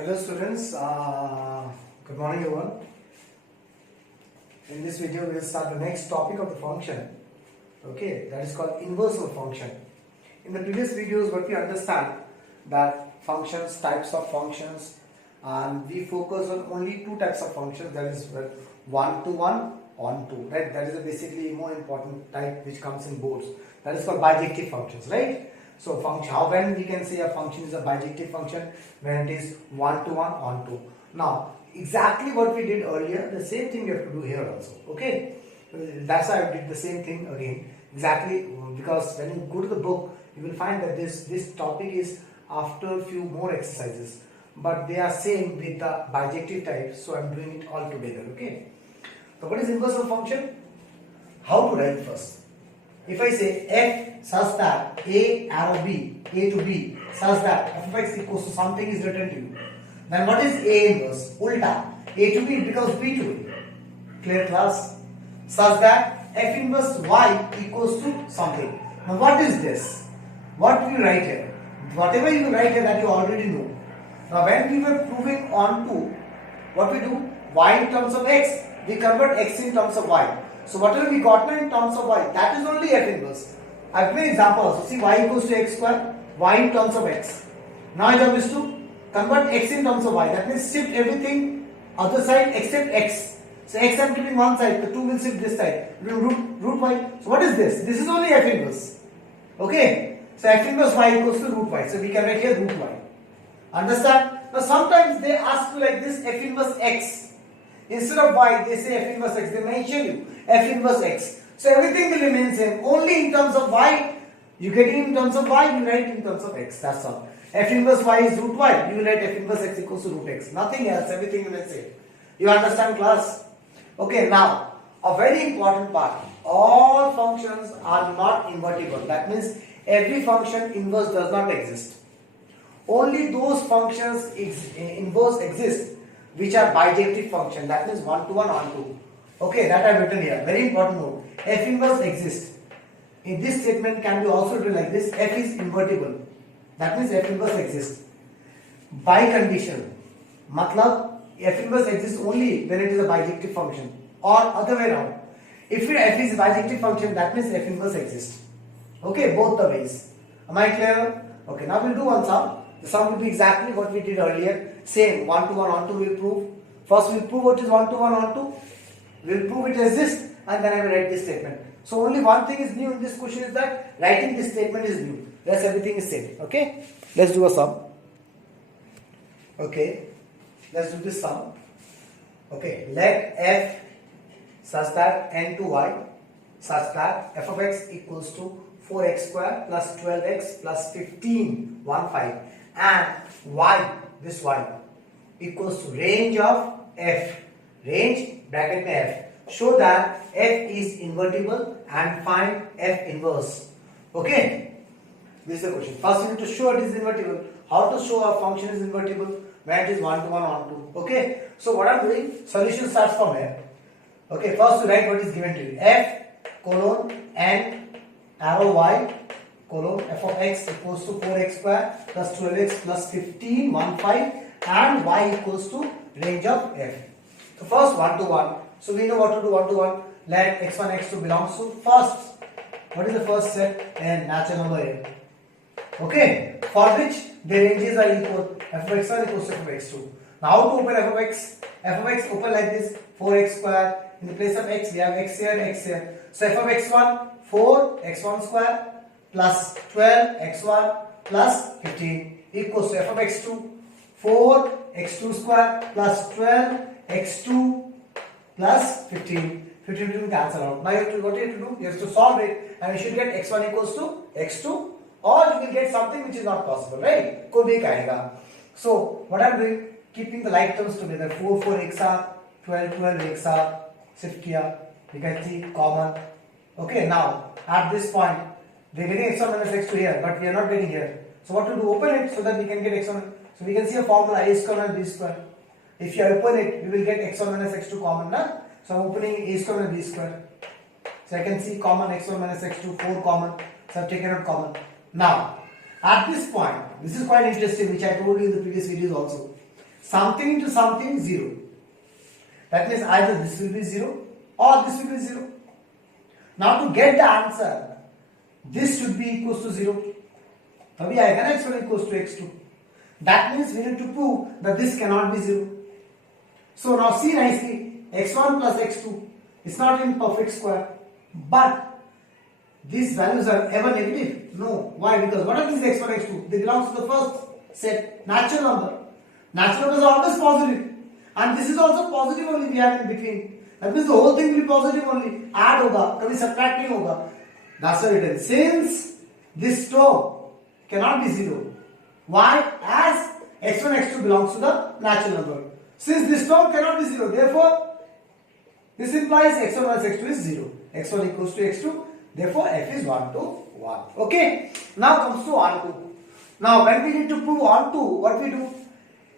Hello students, good morning everyone. In this video we will start the next topic of the function. Okay, that is called inversal function. In the previous videos what we understand that functions, types of functions, and we focus on only two types of functions, that is one-to-one, on-to, right? That is basically more important type which comes in boards. That is called bijective functions, right? So when we can say a function is a bijective function? When it is one-to-one, on-to. Now exactly what we did earlier, the same thing we have to do here also. Okay, that's why I did the same thing again. Exactly, because when you go to the book, you will find that this topic is after a few more exercises, but they are same with the bijective type. So I'm doing it all together. Okay. So what is inversal function? How to write first? If I say f such that a arrow b, a to b, such that f of x equals to something is written to you, then what is a inverse? Ulta. A to b becomes b to a. Clear class? Such that f inverse y equals to something. Now what is this? What we write here? Whatever you write here that you already know. Now when we were proving onto, what we do? Y in terms of x, we convert x in terms of y. So whatever we got in terms of y, that is only f inverse. I have given example also. See, y equals to x square, y in terms of x. Now job is to convert x in terms of y. That means shift everything other side except x. So x I am keeping one side, the 2 will shift this side. Root y. So what is this? This is only f inverse. Okay. So f inverse y equals to root y. So we can write here root y. Understand? Now sometimes they ask you like this, f inverse x. Instead of y, they say f inverse x. They mention you f inverse x. So everything will remain same. Only in terms of y, you get it in terms of y, you write in terms of x. That's all. F inverse y is root y. You will write f inverse x equals to root x. Nothing else. Everything remains same. You understand, class? Okay. Now, a very important part. All functions are not invertible. That means every function inverse does not exist. Only those functions inverse exist which are bijective function. That means one-to-one, on-to. Okay, that I have written here. Very important note. F inverse exists. In this statement can be also written like this. F is invertible. That means F inverse exists. By condition. Matlab F inverse exists only when it is a bijective function. Or other way around. If F is a bijective function, that means F inverse exists. Okay, both the ways. Am I clear? Okay, now we'll do one sum. The sum will be exactly what we did earlier. Same, one-to-one, on-to we'll prove. First we'll prove what is one-to-one, on-to. We'll prove it exists, and then I will write this statement. So only one thing is new in this question is that writing this statement is new. Rest everything is same. Okay? Let's do a sum. Okay. Let's do this sum. Okay. Let f such that n to y such that f of x equals to 4x square plus 12x plus 15, 1, 5, and y, this y, equals to range of f, range bracket में f. Show that f is invertible and find f inverse. Okay, this is the question. First you need to show it is invertible. How to show a function is invertible? When it is one-to-one, on-to. Okay, so what I'm doing, solution starts from here. Okay, first you write what is given to you. F colon n arrow y colon f of x equals to 4x square plus 12x plus 15, 1, 5, and y equals to range of f. So first one-to-one. So we know what to do one-to-one. Let x1, x2 belongs to first. What is the first set? N, natural number n. Okay, for which the ranges are equal. F of x1 equals to f of x2. Now how to open f of x? F of x open like this, 4x square. In the place of x, we have x here, x here. So f of x1, 4 x1 square plus 12 x1 plus 15 equals to f of x2, 4 x2 square plus 12 x2 plus 15. 15 will cancel out. Now what you have to do? You have to solve it and you should get x1 equals to x2, or you will get something which is not possible, right? Could be kahega. So what I am doing, keeping the like terms together, 4 एक साथ, 12 एक साथ, shift किया, you can see common. Okay, now at this point we are getting x1 minus x2 here, but we are not getting here. So what to do? Open it so that we can get x1. So we can see a formula a square minus b square. If you open it, we will get x1 minus x2 common, na? So I'm opening a square minus b square. So I can see common x1 minus x2, 4 common. So I've taken out common. Now At this point, this is quite interesting, which I told you in the previous videos also. something into something 0. That means either this will be 0 or this will be 0. Now to get the answer, this should be equals to 0. तभी आएगा ना x1 equals to x2. That means we need to prove that this cannot be 0. So now see nicely, x1 plus x2 is not in perfect square, but these values are ever negative? No. Why? Because what are these x1, x2? They belong to the first set, natural number. Natural numbers are always positive. And this is also positive only we have in between. That means the whole thing will be positive only. Add hoga, kabhi subtract nahi hoga. That's why it is. Since this term cannot be 0. Why? As x1, x2 belongs to the natural number. Since this term cannot be 0, therefore, this implies x1 minus x2 is 0. x1 equals to x2, therefore f is 1 to 1. Okay? Now comes to on to. Now when we need to prove on to, what we do?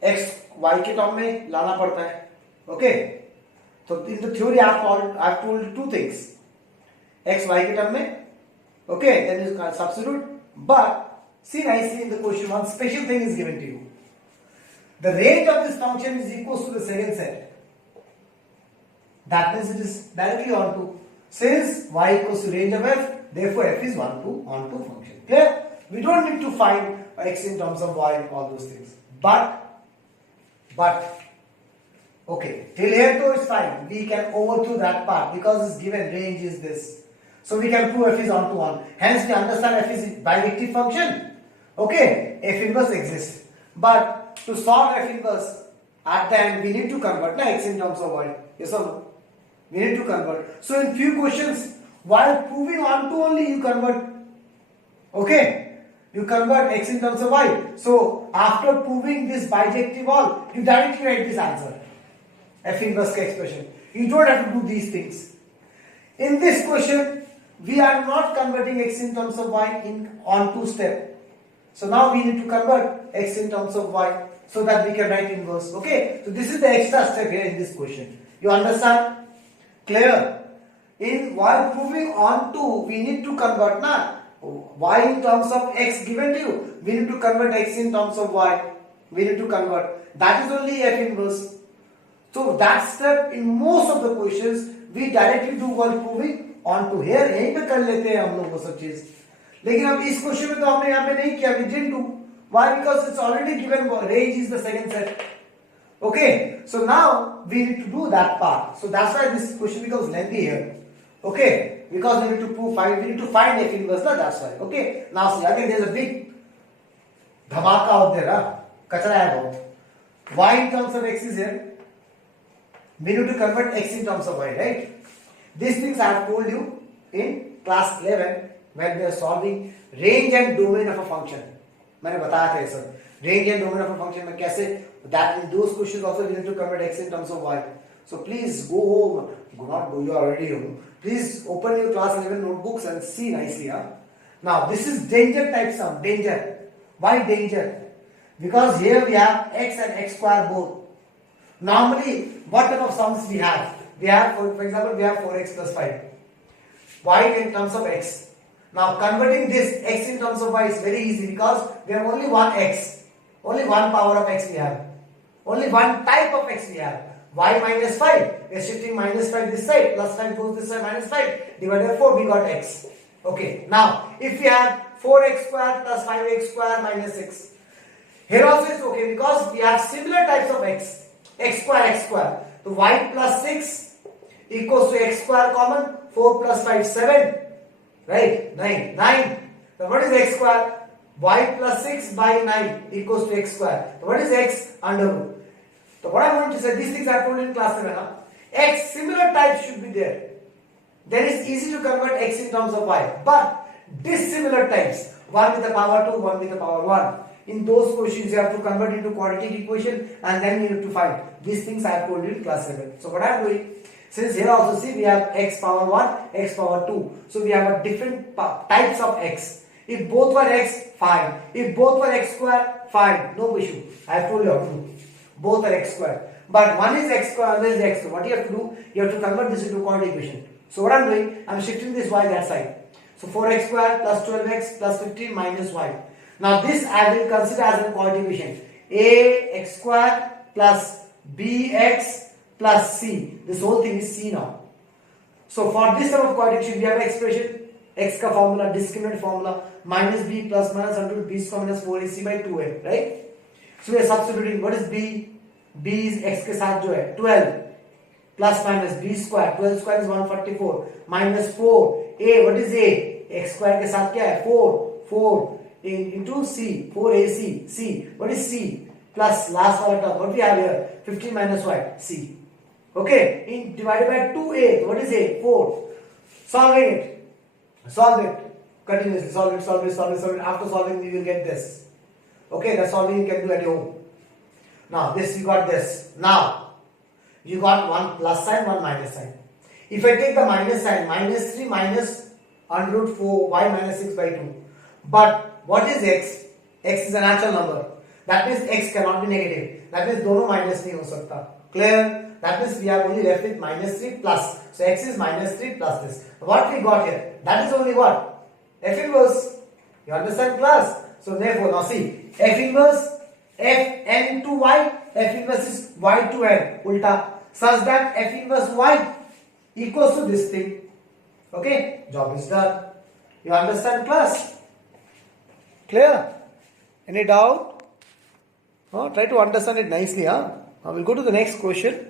x, y के term में लाना पड़ता है. Okay? So in the theory I have told two things. x, y के term में. Okay? Then you can substitute. But see nicely in the question, one special thing is given to you. The range of this function is equal to the second set. That means it is directly onto. Since y equals to range of f, therefore f is onto function. Clear? We don't need to find x in terms of y and all those things. But okay, till here though it's fine. We can overthrow that part because it's given range is this. So we can prove f is onto 1. Hence we understand f is a bijective function. Okay, f inverse exists. But to solve f inverse, at the end we need to convert x in terms of y. Yes or no? We need to convert. So in few questions, while proving onto only you convert. Okay? You convert x in terms of y. So after proving this bijective all, you directly write this answer. F inverse expression. You don't have to do these things. In this question, we are not converting x in terms of y in onto step. So now we need to convert x in terms of y so that we can write inverse. Okay? So this is the extra step here in this question. You understand? Clear? In while proving onto, we need to convert y in terms of x given to you. We need to convert x in terms of y. We need to convert. That is only f inverse. So that step in most of the questions we directly do while proving onto. Here यहीं पे कर लेते हैं हम लोग वो सब चीज. लेकिन अब इस क्वेश्चन में तो हमने यहाँ पे नहीं किया. We didn't do. Why? Because it's already given range is the second set. Okay, so now we need to do that part. So that's why this question becomes lengthy here. Okay, because we need to we need to find f inverse. That's why. Okay, now see again there's a big dhamaka out there. Kachra hai bahut. Y in terms of x is here. We need to convert x in terms of y, right? These things I have told you in class 11 when we are solving range and domain of a function. मैंने बताया था ये सब. Range and domain of a function में कैसे that in those questions also we need to convert x in terms of y. So please go home. Not go, you are already home. Please open your class 11 notebooks and see nicely. Now this is danger type sum. Danger. Why danger? Because here we have x and x square both. Normally, what type of sums we have? We have, for example, we have 4x plus 5. Y in terms of x. Now converting this x in terms of y is very easy because we have only one x. Only one power of x we have. Only one type of x we have. Y minus 5. We are shifting minus 5 this side. Plus 5 goes this side. Minus 5. Divided by 4 we got x. Okay. Now if we have 4x square plus 5x square minus 6. Here also is okay because we have similar types of x. X square, x square. So y plus 6 equals to x square common. 4 plus 5, 7. Right? 9. 9. So what is x square? Y plus 6 by 9 equals to x square. So what is x? Under root. So what I want to say, these things I told in class 7. X similar types should be there. Then it's easy to convert x in terms of y. But dissimilar types, 1 with the power 2, 1 with the power 1. In those questions, you have to convert into quadratic equation and then you need to find. These things I have told you in class 7. So what I am doing, since here also see we have x power 1, x power 2. So we have a different types of x. If both were x, fine. If both were x square, fine. No issue. I have told you how to do. Both are x square. But one is x square, other is x. So what you have to do, you have to convert this into quadratic equation. So what I am doing, I am shifting this y that side. So 4x square plus 12x plus 15 minus y. Now this I will consider as a quadratic equation. A x square plus bx plus c. This whole thing is c now. So for this type of coordination we have an expression x ka formula, discriminant formula, minus b plus minus under b square minus 4ac by 2a, right? So we are substituting. What is b? b is x के साथ जो है 12 plus minus b square, 12 square is 144 minus 4 a, what is a? x square के साथ क्या है 4 into c, 4ac, c, what is c? Plus last वाला term, what we have here? 15 minus y, c. Okay, in divided by 2a, what is a? 4. Solve it continuously, solve it. After solving you will get this. Okay, that's solving you can do at your home. Now this you got this. Now you got one plus sign, one minus sign. If I take the minus sign, minus 3 minus under root 4 y minus 6 by 2. But what is x? X is a natural number. That means x cannot be negative. That means दोनों minus नहीं हो सकता. Clear? That means we are only left with minus 3 plus. So x is minus 3 plus this. What we got here? That is only what? F inverse. You understand class? So therefore now see, F inverse f n to y, f inverse is y to n, ulta, such that f inverse y equals to this thing. Okay, job is done. You understand class? Clear? Any doubt? Try to understand it nicely. Now we'll go to the next question.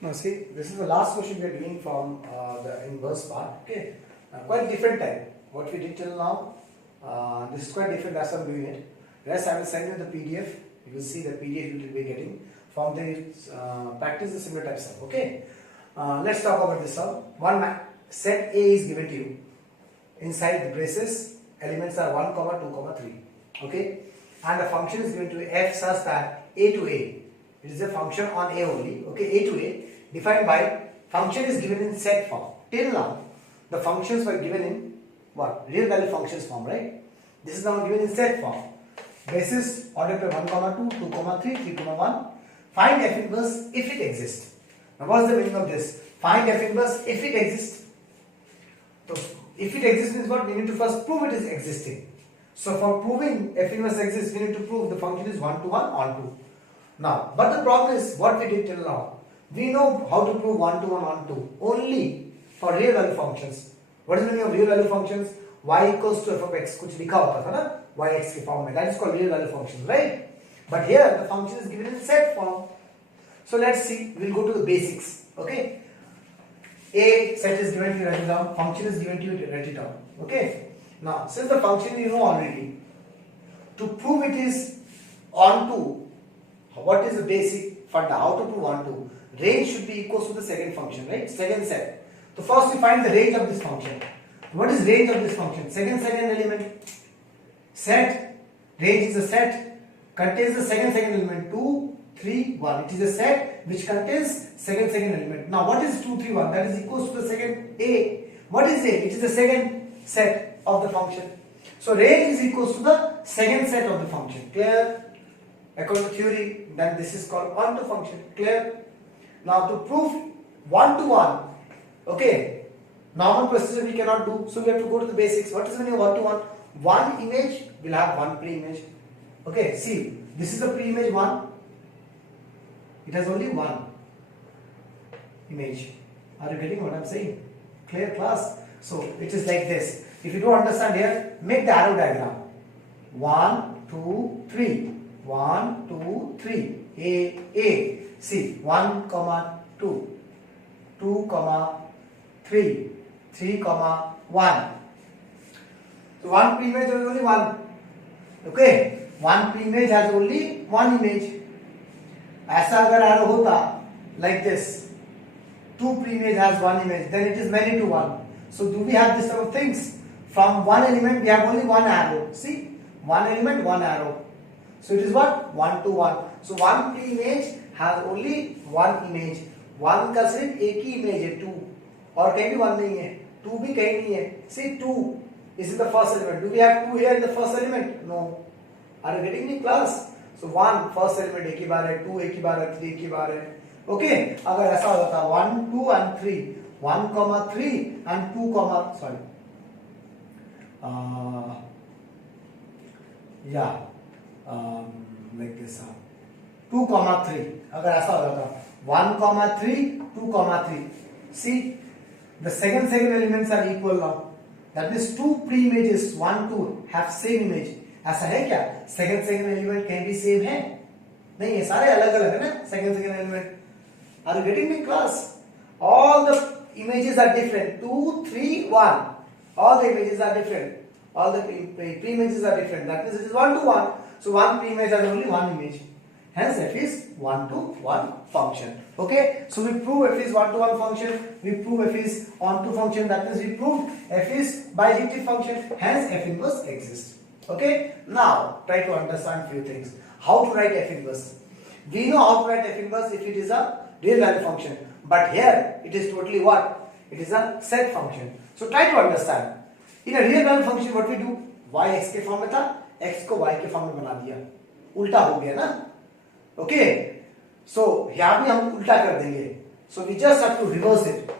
Now see, this is the last question we are doing from the inverse part. Okay, quite different type. What we did till now. This is quite different as I'm doing it. Rest I will send you the PDF. You will see the PDF you will be getting from the practice the similar type stuff. Okay. Let's talk about this sum. One set A is given to you. Inside the braces, elements are 1, 2, 3. Okay. And the function is given to you f such that a to a. It is a function on a only. Okay. A to a defined by function is given in set form. Till now, the functions were given in what? Real value functions form, right? This is now given in set form. Basis order to 1, 2, 2, 3, 3, 1. Find f inverse if it exists. Now what is the meaning of this? Find f inverse if it exists. So if it exists means what? We need to first prove it is existing. So for proving f inverse exists, we need to prove the function is 1 to 1 on 2. Now, but the problem is what we did till now. We know how to prove 1 to 1 on 2 only for real value functions. What is the meaning of real value functions? Y equals to f of x. कुछ लिखा होता था ना y x के form में. That is called real value functions, right? But here the function is given in set form. So let's see. We'll go to the basics. Okay. A set is given to you, write it down. Function is given to you, write it down. Okay. Now, since the function you know already, to prove it is onto, what is the basic funda? How to prove onto? Range should be equal to the second function, right? Second set. So first we find the range of this function. What is range of this function? Second element. Set. Range is a set. Contains the second element. 2, 3, 1. It is a set which contains second element. Now what is 2, 3, 1? That is equals to the second A. What is A? It is the second set of the function. So range is equals to the second set of the function. Clear? According to theory, then this is called onto function. Clear? Now to prove 1 to 1, okay, normal procedure we cannot do, so we have to go to the basics. What is the meaning of 1 to 1? One image will have one pre-image. Okay, see, this is the pre-image 1. It has only one image. Are you getting what I'm saying? Clear class? So it is like this. If you don't understand here, make the arrow diagram. 1, 2, 3. 1, 2, 3. A. See, 1, 2. 2, 3. 3, 1. So one pre-image has only one. Okay, one pre-image has only one image. ऐसा अगर arrow होता like this, two pre-image has one image, then it is many to one. So do we have this sort of things? From one element we have only one arrow. See, one element, one arrow. So it is what? 1 to 1. So one pre-image has only one image. One का सिर्फ एक ही image है, 2. और कहीं भी one नहीं है, 2 भी कहीं नहीं है. See, 2 is the first element. Do we have 2 here in the first element? No. Are you getting me, class? So 1 first element एक ही बार है, 2 एक ही बार है, 3 एक ही बार है. Okay, अगर ऐसा होता 1, 2 and 3, 1, 3 and 2, sorry. like this 2,3 अगर ऐसा हो जाता 1,3 2,3 see the second elements are equal now that means two pre-images 1 2 have same image ऐसा है क्या second element कहीं भी same है नहीं है सारे अलग अलग है ना second element are you getting me class all the images are different 2 3 1 all the images are different all the pre-images are different that means it is 1 to 1 so one pre-image has only one image hence f is 1 to 1 function okay so we prove f is 1 to 1 function we prove f is on to function that means we prove f is bijective function hence f inverse exists okay now try to understand few things how to write f inverse we know how to write f inverse if it is a real value function but here it is totally what it is a set function so try to understand in a real value function what we do y x के form में था x को y के form में बना दिया उल्टा हो गया ना ओके सो यहां भी हम उल्टा कर देंगे so we just have to reverse it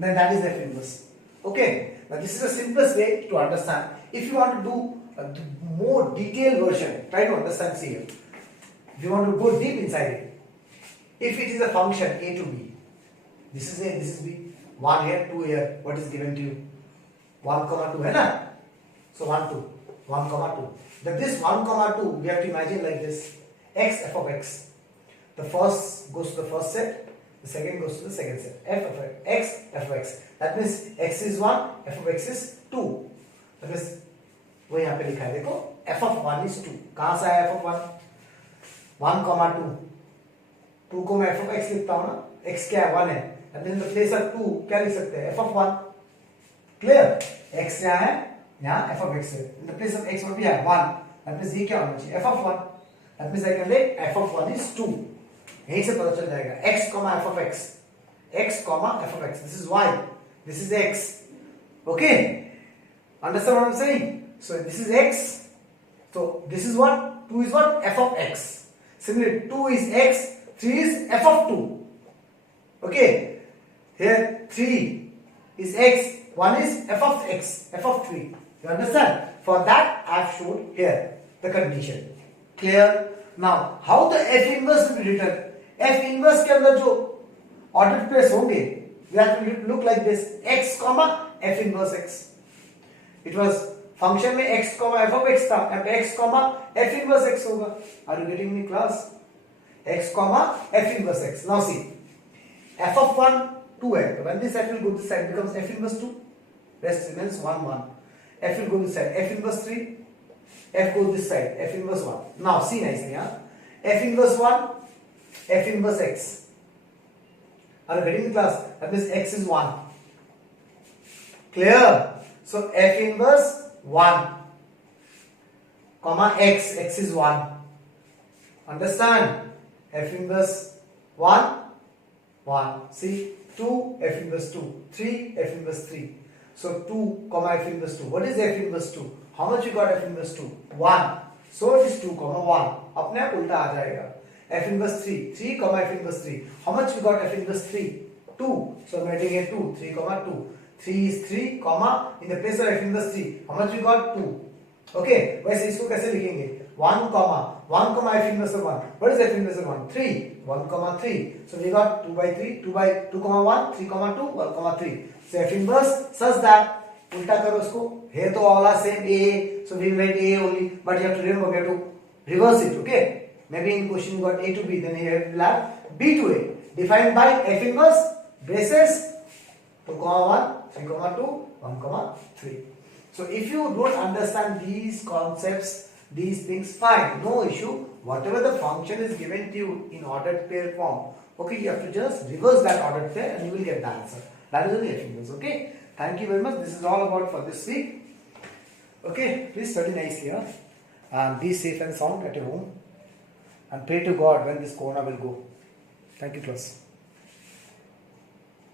then that is f inverse okay now this is the simplest way to understand if you want to do a more detailed version try to understand see here if you want to go deep inside it if it is a function a to b this is a this is b 1 here 2 here what is given to you 1 2 है ना so 1 2 1 2 that this 1 2 we have to imagine like this x f of x the first goes to the first set the second goes to the second set f of x f of x that means x is 1 f of x is 2 that means वो यहाँ पे लिखा है देखो f of 1 is 2 कहाँ से आया f of 1 1 2 2 को मैं f of x लिखता हूँ ना x क्या है 1 है and then the place of 2 क्या लिख सकते हैं f of 1 clear x क्या है यहाँ f of x है in the place of x what we have 1 that means ये क्या होना चाहिए f of 1 that means I can write f of 1 is 2 यहीं से पता चल जाएगा x comma f of x x comma f of x this is y this is x okay understand what I'm saying so this is x so this is what 2 is what f of x similarly 2 is x 3 is f of 2 okay here 3 is x 1 is f of x f of 3 you understand for that I have shown here the condition clear now how the f inverse will be written f inverse के अंदर जो ordered pairs होंगे we have to look like this x comma f inverse x it was function में x comma f of x था अब x comma f inverse x होगा are you getting me class x comma f inverse x now see f of 1 2 है तो when this f will go this side becomes f inverse 2 rest remains 1 1 f will go this side f inverse 3 f goes this side f inverse 1 now see nicely f inverse 1 f inverse x are you getting the class that means x is 1 clear so f inverse 1 comma x is 1 understand f inverse 1 1 see 2 f inverse 2 3 f inverse 3 so 2 comma f inverse 2 what is f inverse 2 how much you got f inverse 2 1 so it is 2 comma 1 अपने आप उल्टा आ जाएगा f inverse 3 3 comma f inverse 3 how much we got f inverse 3 2 so I'm writing here 2 3 comma 2 3 is 3 comma in the place of f inverse 3 how much we got 2 okay वैसे इसको कैसे लिखेंगे 1 comma f inverse of 1 what is f inverse of 1 3 1 comma 3 so we got 2 by 3 2 by 2 comma 1 3 comma 2 1 comma 3 so f inverse such that उल्टा करो उसको here तो all are same a so we write a only but you have to remember we have to reverse it okay maybe in question you got a to b then here we will have b to a defined by f inverse braces 2 comma 1 3 comma 2 1 comma 3 so if you don't understand these concepts these things fine no issue whatever the function is given to you in ordered pair form okay you have to just reverse that ordered pair and you will get the answer that is the f inverse okay thank you very much this is all about for this week okay please study nicely and be safe and sound at your home and pray to God when this corona will go thank you class